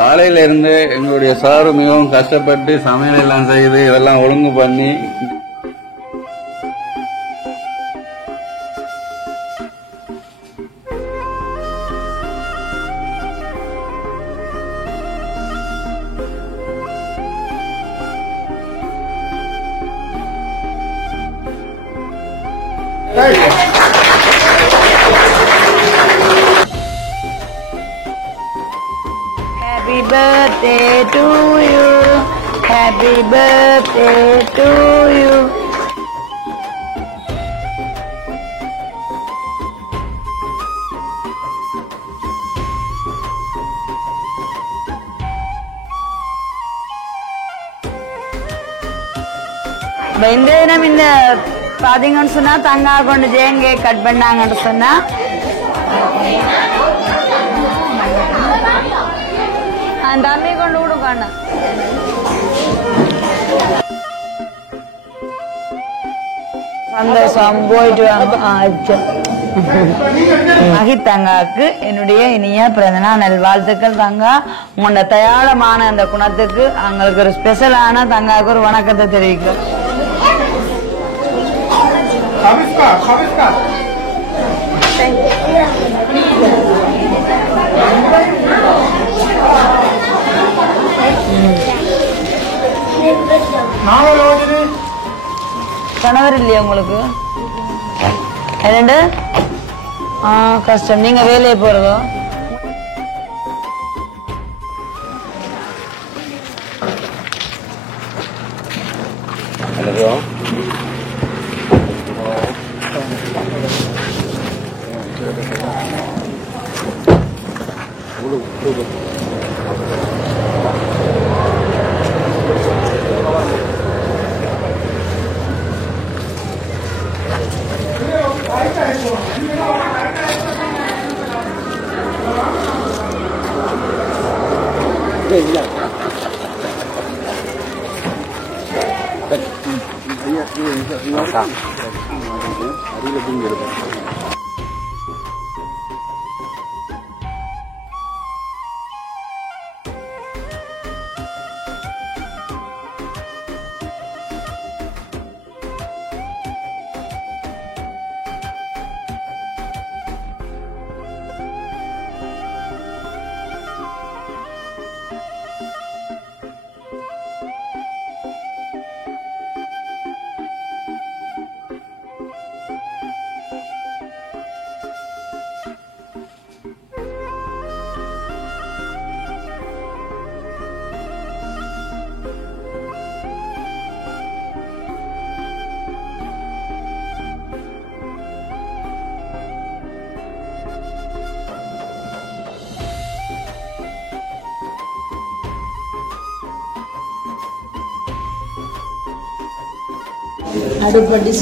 காலையில இருந்து எங்களுடைய சார் மிகவும் கஷ்டப்பட்டு சமையல் எல்லாம் செய்து இதெல்லாம் ஒழுங்கு பண்ணி Happy birthday to you. Happy birthday to you. இந்த தினம் இந்த பாத்தீங்கன்னு சொன்னா தங்கா கொண்டு ஜெயன் கேக் கட் பண்ணாங்கன்னு சொன்னா அந்த தம்பி கொண்டு விடுக்காண்ணா சந்தோஷம் போயிட்டு மகித்தங்காக்கு என்னுடைய இனிய பிறந்தநாள் நல்வாழ்த்துக்கள். தங்கா உங்களோட தயாளமான அந்த குணத்துக்கு அவங்களுக்கு ஒரு ஸ்பெஷலான தங்காவுக்கு ஒரு வணக்கத்தை தெரிவிக்கும். கணவர் இல்லையா உங்களுக்கு? ரெண்டு கஷ்டம். நீங்க வேலையை போறதோ? அடுப்படி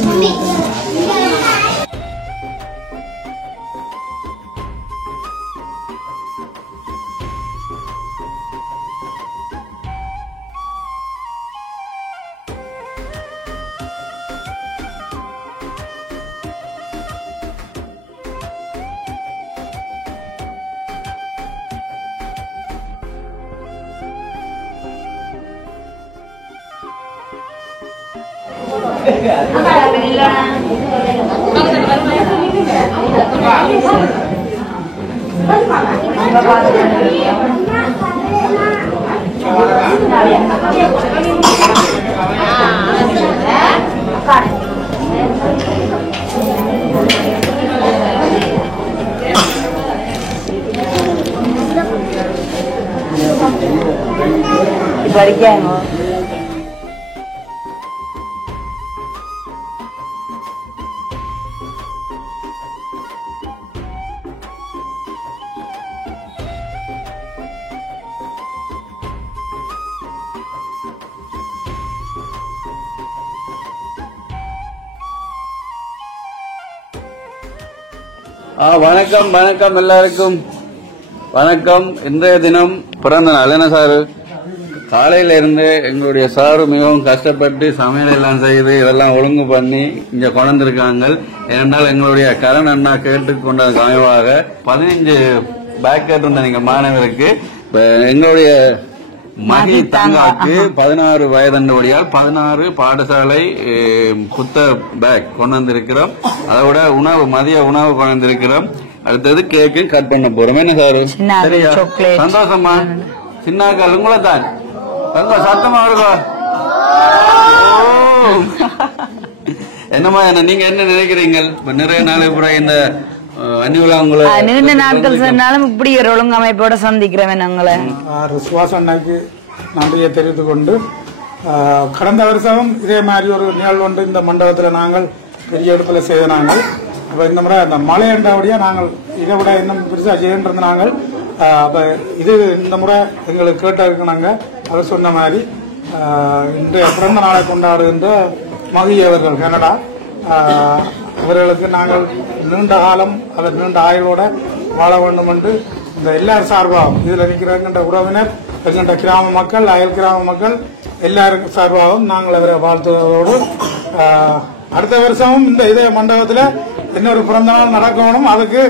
படிக்காங்க. வணக்கம் வணக்கம் எல்லாருக்கும் வணக்கம். இன்றைய தினம் பிறந்த நாள். என்ன சார், காலையில இருந்து எங்களுடைய சாரு மிகவும் கஷ்டப்பட்டு சமையல் எல்லாம் செய்து இதெல்லாம் ஒழுங்கு பண்ணி இங்க கொண்டிருக்காங்க. ஏனென்றால் எங்களுடைய கரண் அண்ணா கேட்டுக்கொண்டது காயமாக 15 பேக்கெட் உண்ட நீங்க மாணவருக்கு இப்ப எங்களுடைய மகி தங்காக்கு 16 வயதுடையால் 16 பாடசாலை புத்த பேக் கொண்டு வந்திருக்கிறோம். அதோட உணவு மதிய உணவு கொண்டு வந்திருக்கிறோம். அடுத்தது கேக்கு கட் பண்ண போறோம். என்ன சாரு? சரியா? சந்தோஷமா? சின்னாக்கள் உங்களை தான் தங்க சத்தமா இருக்கா? என்னமா என்ன நீங்க என்ன நினைக்கிறீங்க? நிறைய நாள் கூட இந்த நீண்ட நாட்கள் சொன்னாலும் இப்படி ஒரு ஒழுங்கமைப்போட சந்திக்கிறவன் உங்களை சுவாசண்ணாக்கு நன்றியை தெரிவித்துக் கொண்டு கடந்த வருஷமும் இதே மாதிரி ஒரு நிகழ்வு ஒன்று இந்த மண்டபத்தில் நாங்கள் பெரிய இடத்துல செய்த நாங்கள் அப்ப இந்த முறை அந்த மழை என்றபடியா நாங்கள் இதை விட இன்னும் பெருசா செய்கின்றது நாங்கள் அப்ப இது இந்த முறை எங்களுக்கு கேட்டிருக்கு நாங்க அவர் சொன்ன மாதிரி இன்றைய பிறந்த நாளை கொண்டாடுகின்ற மகி அவர்கள் கனடா அவர்களுக்கு நாங்கள் நீண்ட காலம் அவர் நீண்ட ஆயுளோட வாழ வேண்டும் என்று இந்த எல்லார் சார்பாகவும் இதுல நிற்கிற உறவினர் எங்கள்கிட்ட கிராம மக்கள் அயல் கிராம மக்கள் எல்லாருக்கும் சார்பாகவும் நாங்கள் அவரை வாழ்த்துவதோடு அடுத்த வருஷமும் இந்த இதே மண்டபத்தில் இன்னொரு பிறந்த நாள் நடக்கணும். அதுக்கு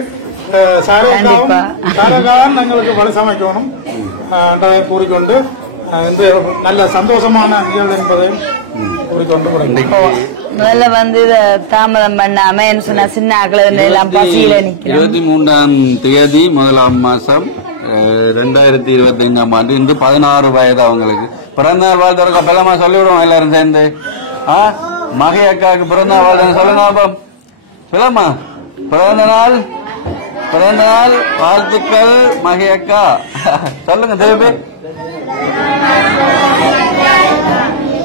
சாரகாவும் எங்களுக்கு வழி சமைக்கணும் என்றதை கூறிக்கொண்டு இந்த நல்ல சந்தோஷமான நிகழ்வு என்பதையும் முதல்ல வந்து தாமதம் பண்ணாம என்ன சொன்னா சின்ன ஆக்கள் எல்லாம் பசியில நிக்கிறோம். 23ஆம் தேதி 1ஆம் மாசம் 2025ஆம் ஆண்டு இன்று 16 வயது அவங்களுக்கு பிறந்தநாள் வாழ்த்துறக்க பலமா சொல்லிவிடுவோம் எல்லாரும் சேர்ந்து. மகி அக்காவுக்கு பிறந்தநாள் வாழ்த்து சொல்லுங்க பாப்போம். சொல்லமா பிறந்தநாள் வாழ்த்துக்கள் மகி அக்கா சொல்லுங்க தேவை.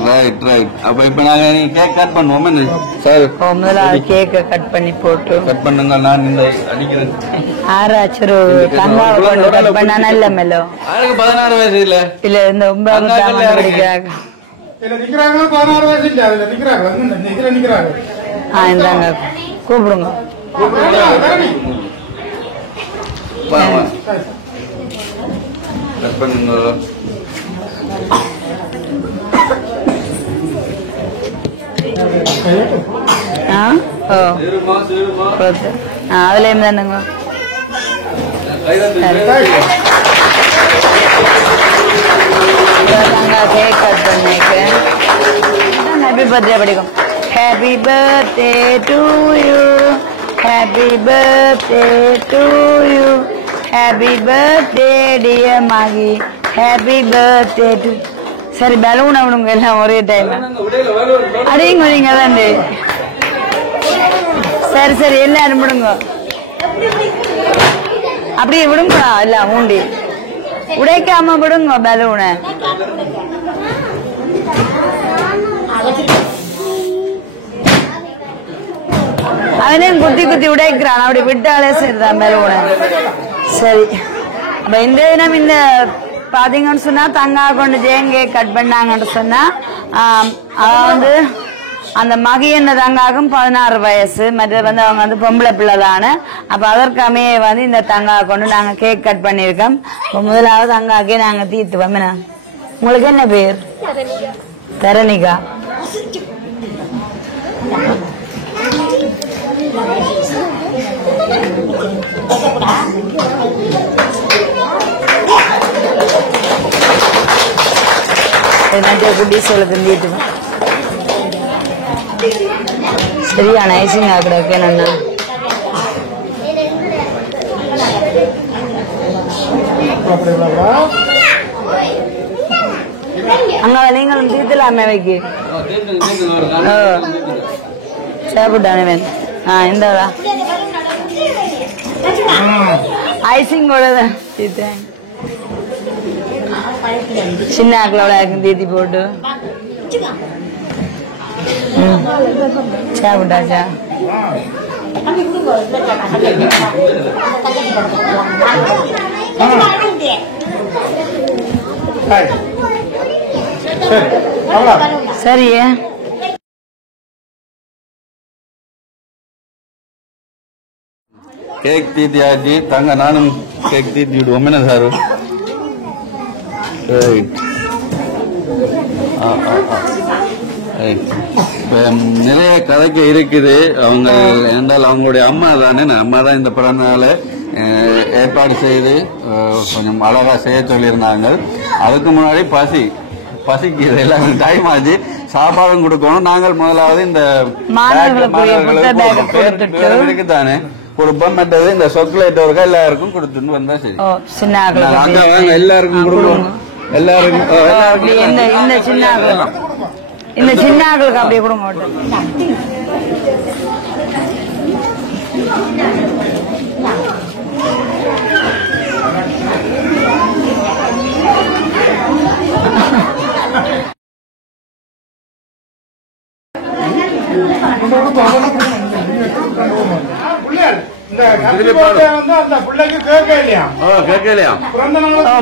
ரைட் அப்ப இப்ப நாங்க கேக் கட் பண்ணுவோம் சார். முதல்ல கேக்க கட் பண்ணி போட்டு கட் பண்ணுங்க. நான் இந்த அடிக்கிறேன். ஆராச்சரு தங்காவை கொண்டு கட் பண்ணா நல்ல மெல்லோ. அதுக்கு 16 வயசு இல்ல இந்த 9வது தாமதம் படிக்கிறாங்க. இந்தாங்க கூப்பிடுங்க. கட் பண்ணுங்க. அதுலயும் தானுங்க கேக் கட் பண்ணிக்கிறேன். ஹாப்பி பர்த்டே படிக்கும். Happy birthday to you, happy birthday to you, happy birthday dear Mahi, happy birthday to. சரி பலூன் அவனுங்க எல்லாம் ஒரே டைம் அடிங்க நீங்க தான். சரி எல்லாரும் விடுங்க. அப்படியே விடுங்க எல்லாம் ஊண்டி உடைக்காம விடுங்க பலூனை. அவனே குத்தி உடைக்கிறான். அப்படி விட்டாலே சரிதான் பலூனை. சரி அப்ப இந்த தினம் இந்த பாத்தீங்கன்னு சொன்னா தங்கா கொண்டு ஜெயங்கே கட் பண்ணாங்கன்னு சொன்னா வந்து அந்த மகி என்ன தங்காக்கும் 16 வயசு. மற்றது வந்து அவங்க வந்து பொம்பளை பிள்ளை தானே. அப்ப அதற்கமையே வந்து இந்த தங்கா கொண்டு நாங்க கேக் கட் பண்ணிருக்கோம். முதலாவது தங்காக்கே நாங்க தீர்த்துவோம். உங்களுக்கு என்ன பேர்? தரணிகா. குட்டீஸ்களுக்கு தீட்டுவோம். சரியான ஐசிங் ஆகிடக்கு என்னன்னா அங்க நீங்களும் தீர்த்தலாமே வைக்கு சாப்பிட்டானே வேணும். இந்தாடா ஐசிங் கூட தீர்த்தேன். சின்ன ஆக்களோட தீர்த்தி போட்டு சாப்பிட்டாச்சா? சரி கேக் தீத்தி ஆச்சு தங்க. நானும் கேக் தீத்தி விடுவோம். என்ன சாரு? நிறைய கதைக்கு இருக்குது. அவங்க என்றால் அவங்களுடைய அம்மா தானே, அம்மா தான் இந்த பிறந்த நாளை ஏற்பாடு செய்து கொஞ்சம் அழகா செய்ய சொல்லியிருந்தாங்க. அதுக்கு முன்னாடி பசிக்கு எல்லாரும் டைம் ஆச்சு, சாப்பாடும் கொடுக்கணும். நாங்கள் முதலாவது இந்த இருக்குதானே கொடுப்போம். மற்றது இந்த சாக்லேட் ஒரு எல்லாருக்கும் கொடுத்துட்டு வந்தா சரி. அங்க வாங்க, எல்லாருக்கும் கொடுக்கணும். எல்லாருக்கும் இந்த சின்ன ஆக்களுக்கு அப்படியே கொடுங்க.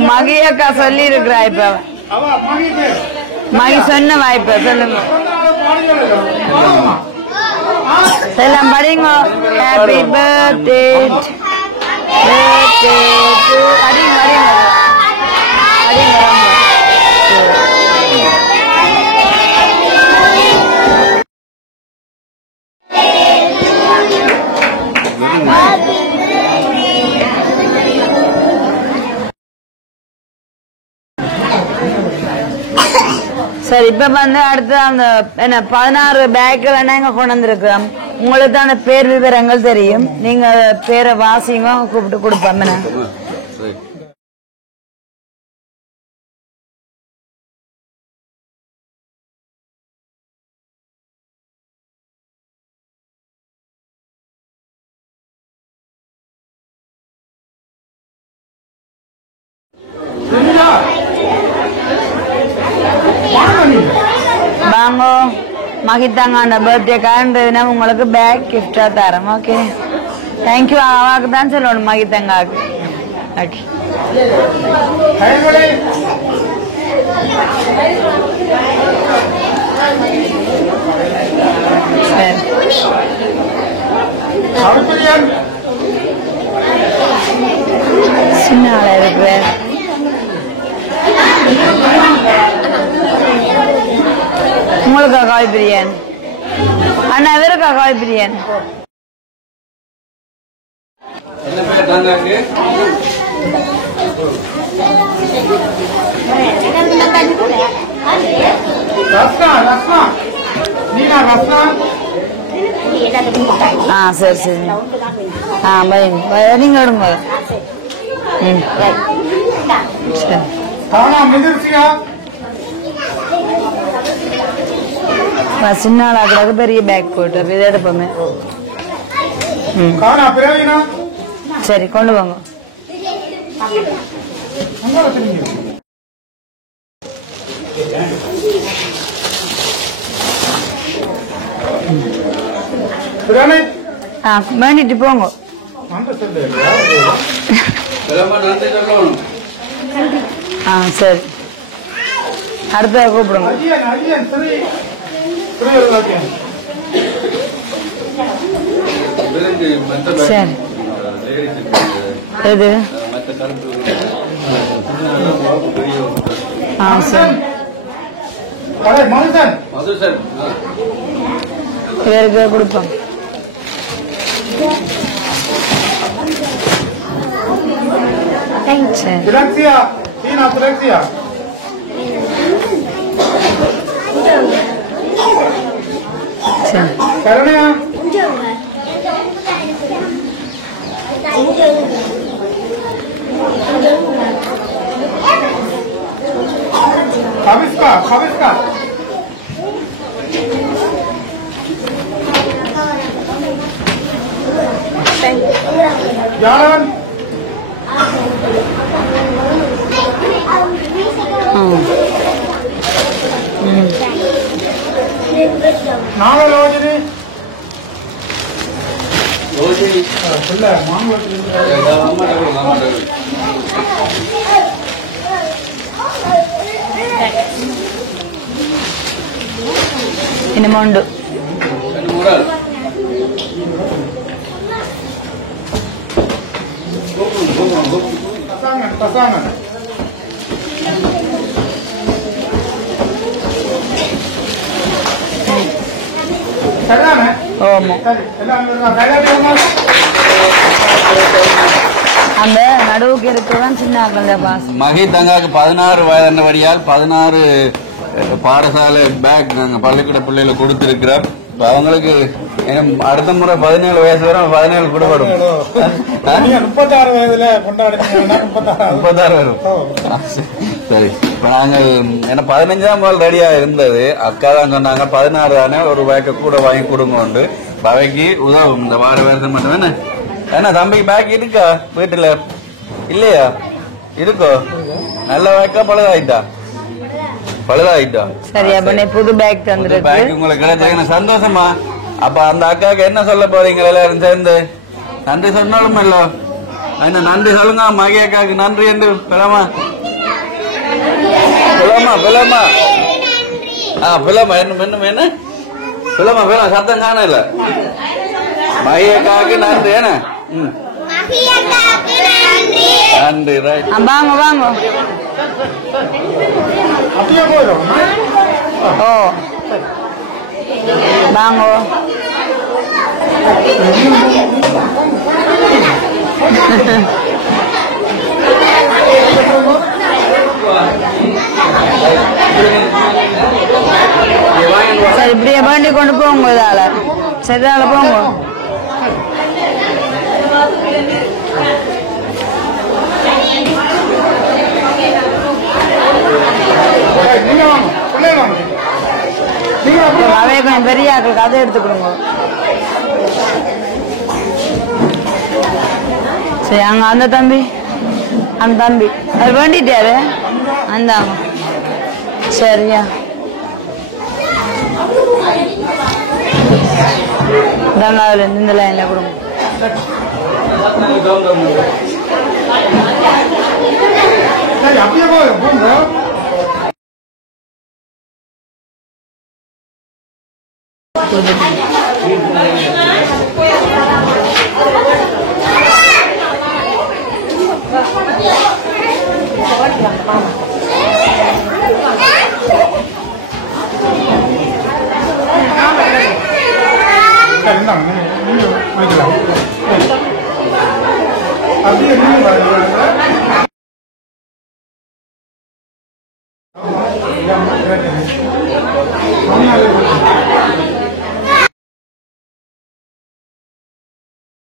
மகியக்கா சொல்லி இருக்கிறா. இப்ப மகி சொன்ன வாய்ப்பு சொல்லுங்க. எல்லாம் படிங்க. ஹாப்பி பர்த்டே அடிங்க சரி. இப்ப வந்து அடுத்து அந்த என்ன 16 பேக்கள் என்ன கொண்டு வந்திருக்கிறோம். உங்களுக்கு தான் அந்த பேர் விவரங்கள் தெரியும். நீங்க பேரை வாசிங்க, கூப்பிட்டு கொடுப்போம். வாங்க மகிதாங்க. அந்த பர்த்டே கார்டு உங்களுக்கு பேக் கிஃப்டா தரோம். Okay, thank you. அவாக்கு தான் சொல்லணும் மகிதாங்காக்கு. ஓகே, சின்ன ஆளா இருக்கு. உங்களுக்கு காய் பிரியாணி அண்ணா, இவருக்கா காய் பிரியாணி. சரி சரி. நீங்க விடுங்க. சின்ன ஆளாக்கு பெரிய பேக் போட்டு இதை எடுப்போமே. சரி, கொண்டு வாங்க. வேண்டிட்டு போங்க. சரி, அடுத்த கூப்பிடுங்க. சரி, எது? சரி, இவருக்கு கொடுப்போம். ഇനിമുണ്ട്. சரிதானே? ஓமோ சரி, எல்லாம் அந்த நடுவுக்கு இருக்கதான் சின்ன ஆக்கல பாசம். மகி தங்காக்கு 16 வயது வழியால் 16 பாடசாலை பேக் நாங்க பள்ளிக்கூட பிள்ளைகளை கொடுத்திருக்கிறோம். அவங்களுக்கு அடுத்த முறை 17 வயசு வரும், 17 கூட வரும். 36 வயதுல கொண்டாடுறீங்கன்னா 36 வரும். சரி, இப்ப நாங்கள் ஏன்னா 15ஆம் நாள் ரெடியா இருந்தது. அக்கா தான் சொன்னாங்க 16 தானே ஒரு பேக்க கூட வாங்கி கொடுங்க. பவைக்கு உதவும் இந்த வார வருஷம் மட்டும் என்ன ஏன்னா தம்பிக்கு பேக் இருக்கா வீட்டுல இல்லையா? இருக்கோ? நல்ல பேக்கா பழுதாயிட்டா? பழுதாயிட்டா. சரி, அப்ப புது பேக் தந்துருக்கு. பேக் உங்களுக்கு கிடைச்சா சந்தோஷமா? அப்ப அந்த அக்காவுக்கு என்ன சொல்ல போறீங்க எல்லாரும் சேர்ந்து? நன்றி சொன்னாலும் இல்ல என்ன நன்றி சொல்லுங்க மகி அக்காவுக்கு நன்றி என்று பிளமா பிளமா பிளமா பிளமா என்ன பிளமா பிளமா சத்தம் காணல. மகி அக்காவுக்கு நன்றி என்ன நன்றி. ரைட், வாங்க வாங்க. அப்படியே போயிடும். ஓ வாங்க. சரி, இப்படியே வண்டி கொண்டு போங்க இதால. சரி, இதால போங்க. நீங்க வாங்க, பிள்ளைங்க வாங்க. அவைய கொஞ்சம் பெரிய ஆக்களுக்கு அதை எடுத்துக்கிடுங்க. சரி, அங்க அந்த தம்பி அது வேண்டிட்டாரு அந்தாங்க. சரியா, இந்தாங்க அதுல இந்த லைன்ல கொடுங்க. சரி, அப்படியே போயிடும் போங்க.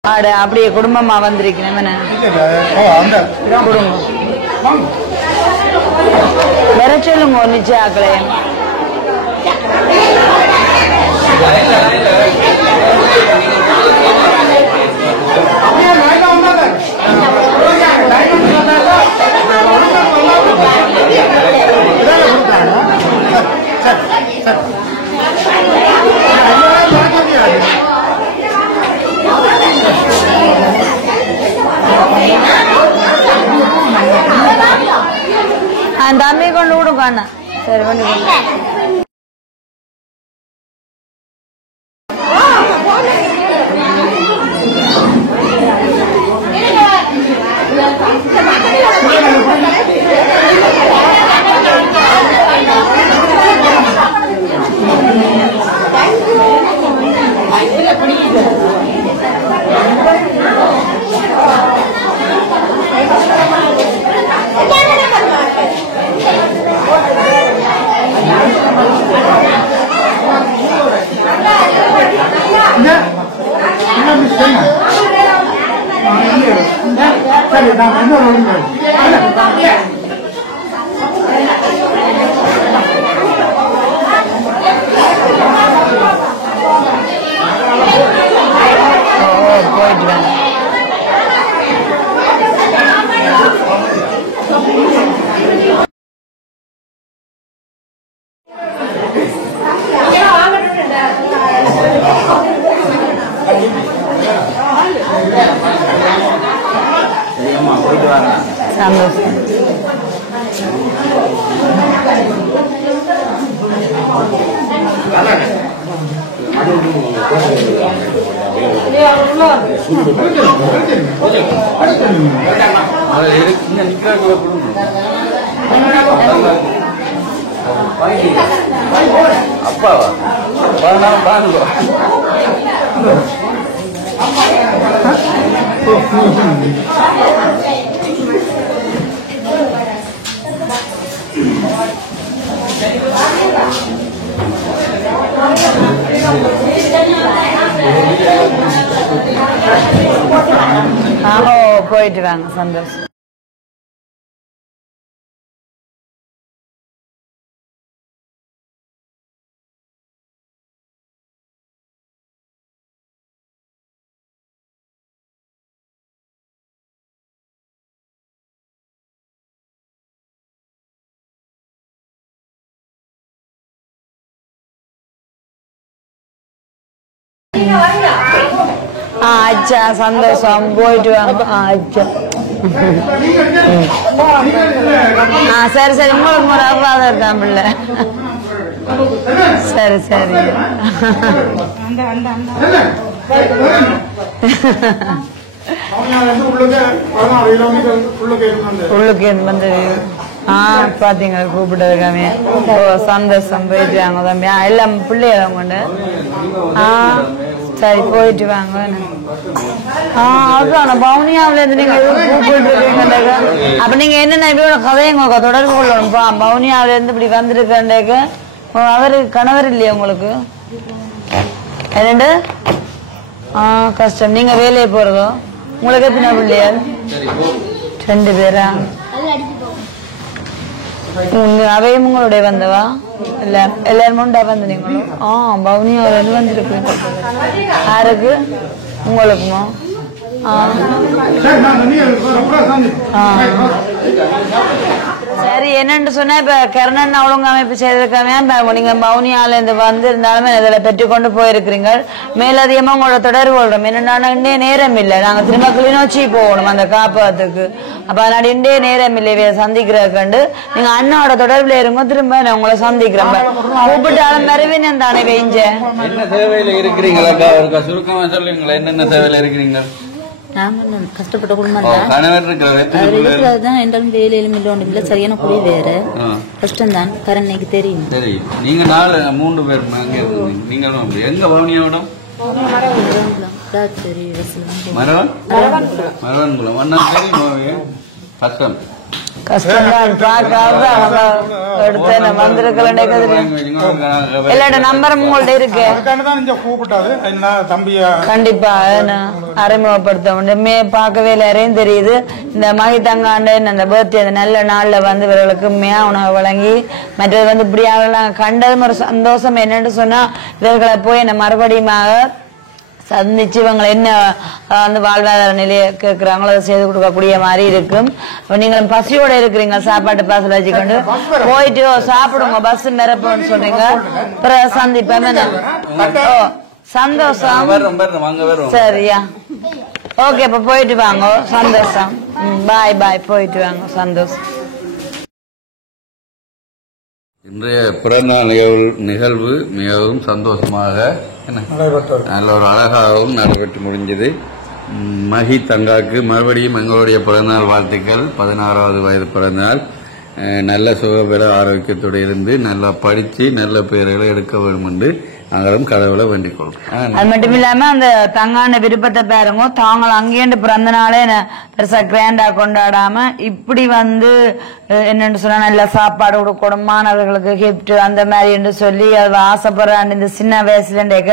ஆடு அப்படியே குடும்பமா வந்திருக்கேன். குடும்பம் வேற சொல்லுங்க நிச்சய ஆக்களே. அந்த அம்மையை கொண்டு விடும் காண. சரி, கொண்டு சரி, நான் என்ன போயிட்டு வேணும். சந்தோஷம். அப்பாவா போயிட்டு வாங்க சந்தோஷம். அச்சா சந்தோஷம் போயிட்டு வாங்க. அச்சா சரி சரி உங்களுக்கு ஒரு அப்பாதான் இருக்கான் பிள்ளை. சரி சரி உள்ளுக்கு வந்து பாத்தீங்க கூப்பிட்டதுக்காமே சந்தோஷம் போயிட்டு வாங்க தம்பி. எல்லாம் பிள்ளைய கொண்டு சரி போயிட்டு வாங்க. அதுதான் பவுனியாவில இருந்து நீங்க கூப்பிட்டு இருக்கீங்க. அப்ப நீங்க என்னென்ன இப்படி கதையை உங்களுக்கு தொடர்பு கொள்ளணும்ப்பா. பவுனியாவில இருந்து இப்படி வந்திருக்கேன்டேக்க அவரு கணவர் இல்லையா உங்களுக்கு? என்னண்டு கஷ்டம். நீங்க வேலையை போறதோ? உங்களுக்கு எத்தனை பிள்ளையார்? 2 பேரா? அவையும் உங்களுடைய வந்தவா? எல்லாரும் உண்டா வந்து நீங்களும்? பவுனியாவில இருந்து வந்துருக்கு. யாருக்கு? உங்களுக்குமா? சரி என்னன்னு சொன்னா இப்ப கர்ணன் ஒழுங்கமைப்பு செய்திருக்காம நீங்க பவுனியால இருந்து வந்து இருந்தாலுமே இதுல பெற்றுக்கொண்டு போயிருக்கிறீங்க. மேலதிகமா உங்களோட தொடர்பு கொள்றோம். என்னன்னா இண்டே நேரம் இல்லை. நாங்க திரும்ப கிளிநொச்சி போகணும் அந்த காப்பகத்துக்கு. அப்ப அதனால இண்டே நேரம் இல்லை சந்திக்கிறதுக்கு. நீங்க அண்ணாவோட தொடர்புல இருங்க. திரும்ப நான் உங்களை சந்திக்கிறேன். கூப்பிட்டாலும் மறுவினன் தானே வெஞ்ச. என்ன சேவையில இருக்கிறீங்களா? சுருக்கமா சொல்லுங்களா என்னென்ன சேவையில இருக்கிறீங்க? நாங்க கஷ்டப்பட்ட குடும்பம் தான். என்றாலும் வேலையிலும் இல்லை. சரியான குடி வேற கஷ்டம் தான். கரண்ணைக்கு தெரியும். நீங்க 3 பேர் நீங்களும் எங்க பவுனியாவிடம்? மரவன்குளம் அண்ணா தெரியும். கஷ்டம் கஷ்டம்தான் நம்பர் உங்கள்ட்ட இருக்கு. கண்டிப்பா அறிமுகப்படுத்த பார்க்கவே எல்லாரையும் தெரியுது. இந்த மகிதங்காண்டு அந்த பர்த்டே அந்த நல்ல நாள்ல வந்து இவர்களுக்கு உண்மையா உணவு வழங்கி மற்றது வந்து இப்படி கண்டதும் ஒரு சந்தோஷம். என்னன்னு சொன்னா இவர்களை போய் என்ன மறுபடியும் சந்திச்சு இவங்களை என்ன வந்து வாழ்வாதார நிலையை கேட்கிறாங்களோ அதை செய்து கொடுக்கக்கூடிய மாதிரி இருக்கும். நீங்களும் பசியோட இருக்கிறீங்க. சாப்பாட்டு பாசல் வச்சுக்கொண்டு போயிட்டு சாப்பிடுங்க. பஸ் நிரப்புன்னு சொல்றீங்க. பிறகு சந்திப்பேன். சந்தோஷம். சரியா ஓகே. இப்ப போயிட்டு வாங்க. சந்தோஷம். பாய் பாய். போயிட்டு வாங்க. சந்தோஷம். இன்றைய பிறந்தநாள் நிகழ்வு மிகவும் சந்தோஷமாக நல்ல ஒரு அழகாகவும் நடைபெற்று முடிஞ்சது. மகி தங்காக்கு மறுபடியும் எங்களுடைய பிறந்தநாள் வாழ்த்துக்கள். 16வது வயது பிறந்தநாள். நல்ல சுகபல ஆரோக்கியத்தோடு இருந்து நல்லா படிச்சு நல்ல பேர்களை எடுக்க வேண்டும் என்று நாங்களும் கடவுளை வேண்டிக் கொள்றோம். அது மட்டும் இல்லாம அந்த தங்கான விருப்பத்தை பாருங்க. தாங்கள் அங்கேண்டு பிறந்த நாளே பெருசா கிராண்டா கொண்டாடாம இப்படி வந்து என்னன்னு சொன்னா நல்ல சாப்பாடு கொடுக்கணும், மாணவர்களுக்கு கிஃப்ட் அந்த மாதிரி என்று சொல்லி அது ஆசைப்படுறான். இந்த சின்ன வயசுலண்டேக்க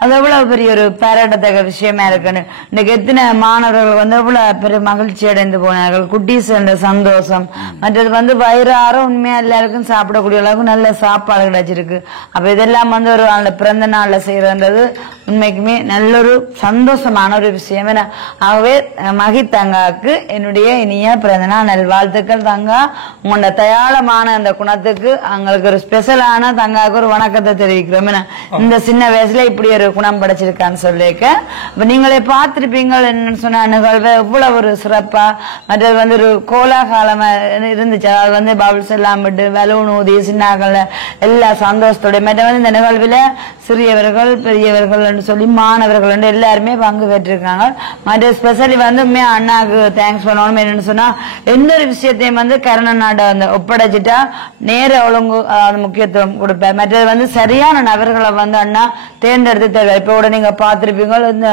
அது எவ்வளவு பெரிய ஒரு பாராட்டத்தக்க விஷயமா இருக்குன்னு இன்னைக்கு எத்தனை மாணவர்கள் வந்து எவ்வளவு பெரிய மகிழ்ச்சி அடைந்து போனார்கள். குட்டீஸ் என்ற சந்தோஷம். மற்றது வந்து வயிறார உண்மையா எல்லாருக்கும் சாப்பிடக்கூடிய அளவுக்கு நல்ல சாப்பாடு கிடைச்சிருக்கு. அப்ப இதெல்லாம் வந்து ஒரு பிறந்த நாள்ல செய்யறது உண்மைக்குமே நல்ல ஒரு சந்தோஷமான ஒரு விஷயம். ஆகவே மகி தங்காக்கு என்னுடைய இனிய பிறந்த நாள் நல்வாழ்த்துக்கள். தங்கா உங்களோட தயாளமான அந்த குணத்துக்கு அவங்களுக்கு ஒரு ஸ்பெஷலான தங்காவுக்கு ஒரு வணக்கத்தை தெரிவிக்கிறோம். இந்த சின்ன வயசுல இப்படி ஒரு குணம் படைச்சிருக்கான்னு சொல்லிக்க நீங்களே பார்த்திருப்பீங்க. என்னன்னு சொன்ன நிகழ்வு எவ்வளவு ஒரு சிறப்பா மற்றது வந்து ஒரு கோலாகாலமா இருந்துச்சு. அதாவது வந்து பவுல்ஸ் எல்லாம் விட்டு பலூன் ஊதி சின்னாக்கள்ல எல்லா சந்தோஷத்தோட மற்ற வந்து இந்த நிகழ்வுல சிறியவர்கள் பெரியவர்கள் என்று சொல்லி மாணவர்கள் என்று எல்லாருமே பங்கு பெற்றிருக்காங்க. மற்ற ஸ்பெஷலி வந்து அண்ணாக்கு தேங்க்ஸ் பண்ணணும். என்னன்னு சொன்னா எந்த ஒரு விஷயத்தையும் வந்து கருணன் நாட்டை வந்து ஒப்படைச்சிட்டா நேர ஒழுங்கு முக்கியத்துவம் கொடுப்பார். மற்றது வந்து சரியான நபர்களை வந்து அண்ணா தேர்ந்தெடுத்து தருவார். இப்ப கூட நீங்க பாத்திருப்பீங்க, இந்த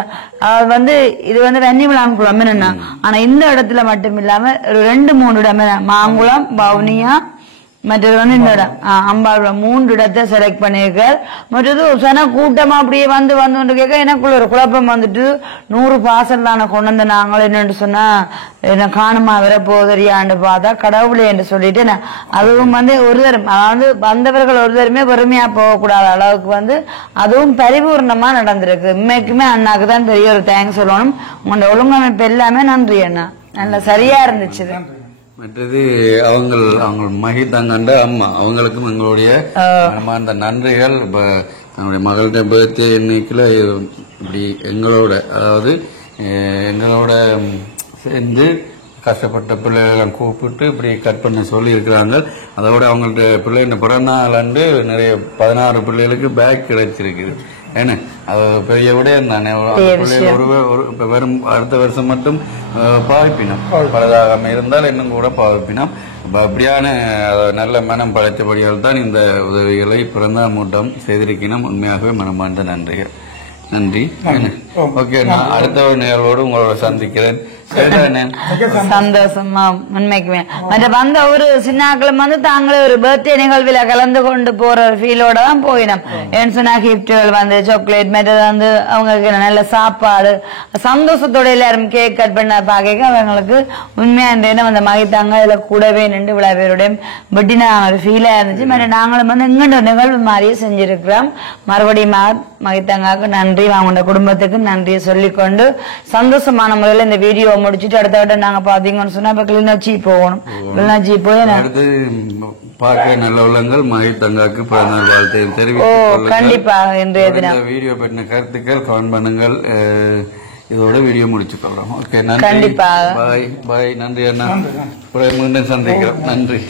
வந்து இது வந்து வெண்ணிமலான் குளம் என்னன்னா, ஆனா இந்த இடத்துல மட்டும் இல்லாம ஒரு 2-3 இடம் மாங்குளம், வவுனியா, மற்றது வந்து இந்த இடம் அம்பாள் 3 இடத்தை செலக்ட் பண்ணிருக்கார். மற்றது சன கூட்டமா அப்படியே வந்து கேட்க எனக்குள்ள ஒரு குழப்பம் வந்துட்டு 100 பார்சல் தானே கொண்டு வந்த நாங்களும் என்னன்னு சொன்னா என்ன காணுமா வர போதறியான்னு பார்த்தா கடவுளே என்று சொல்லிட்டு அதுவும் வந்து ஒருத்தரும் அதாவது வந்தவர்கள் ஒருத்தருமே பெருமையா போகக்கூடாத அளவுக்கு வந்து அதுவும் பரிபூர்ணமா நடந்திருக்கு. உண்மைக்குமே அண்ணாக்கு தான் பெரிய ஒரு தேங்க்ஸ் சொல்லணும். உங்களோட ஒழுங்கமைப்பு எல்லாமே நன்றி அண்ணா, நல்ல சரியா இருந்துச்சு. மற்றது அவங்க மகிதாங்கண்ட அம்மா அவங்களுக்கும் எங்களுடைய மனமார்ந்த நன்றிகள். இப்ப என்னுடைய மகளுடைய பர்த்டே எண்ணிக்கையில இப்படி எங்களோட அதாவது எங்களோட சேர்ந்து கஷ்டப்பட்ட பிள்ளைகளை கூப்பிட்டு இப்படி கட் பண்ண சொல்லி இருக்கிறாங்க. அதோட அவங்கள்ட்ட பிள்ளைங்க பிறந்த நாள் நிறைய 16 பிள்ளைகளுக்கு பேக் கிடைச்சிருக்குது. ஏன்னா அது பெரிய விடயம் தானே. பிள்ளைகள் வெறும் அடுத்த வருஷம் மட்டும் பாவிப்பினம் பலதாக இருந்தால் இன்னும் கூட பாவிப்பினம். அப்படியான நல்ல மனம் படைத்தபடியால் தான் இந்த உதவிகளை பிறந்த மூட்டம் செய்திருக்கணும். உண்மையாகவே மனமார்ந்த நன்றிகள். நன்றி. ஓகே, நான் அடுத்த ஒரு நிகழ்வோடு உங்களோட சந்திக்கிறேன். சந்தோஷமா உண்மைக்குமே. மற்ற வந்த ஒரு சின்னாக்களும் வந்து தாங்களே ஒரு பர்த்டே நிகழ்வில் கலந்து கொண்டு போற ஃபீலோட தான் போயிடும். ஏன்னு சொன்னா கிஃப்ட்கள் வந்து சாக்லேட் மற்றது வந்து அவங்களுக்கு நல்ல சாப்பாடு சந்தோஷத்தோட எல்லாரும் கேக் கட் பண்ண பாக்க அவங்களுக்கு உண்மையா அந்த மகித்தாங்க இதுல கூடவே நின்று விழா பேருடைய பட்டினா ஒரு ஃபீலா இருந்துச்சு. மற்ற நாங்களும் வந்து இங்கண்ட நிகழ்வு மாதிரியே செஞ்சிருக்கிறோம். மறுபடியும் மகித்தாங்காக்கு நன்றி, அவங்களோட குடும்பத்துக்கு நன்றியை சொல்லிக்கொண்டு சந்தோஷமான முறையில இந்த வீடியோ முடிச்சுட்டு அடுத்த விட நாங்க பாத்தீங்கன்னு சொன்னா இப்ப கிளிநொச்சி போகணும். கிளிநொச்சி போய் அடுத்து பார்க்க நல்ல உள்ளங்கள் மகிழ்த்தங்காக்கு பிறந்தநாள் வாழ்த்தையும் தெரிவித்து கண்டிப்பா இன்றைய தினம் வீடியோ பற்றின கருத்துக்கள் கமெண்ட் பண்ணுங்கள். இதோட வீடியோ முடிச்சு கொள்ளலாம். ஓகே, நன்றி. கண்டிப்பா பாய். நன்றி அண்ணா. மீண்டும் சந்திக்கிறோம். நன்றி.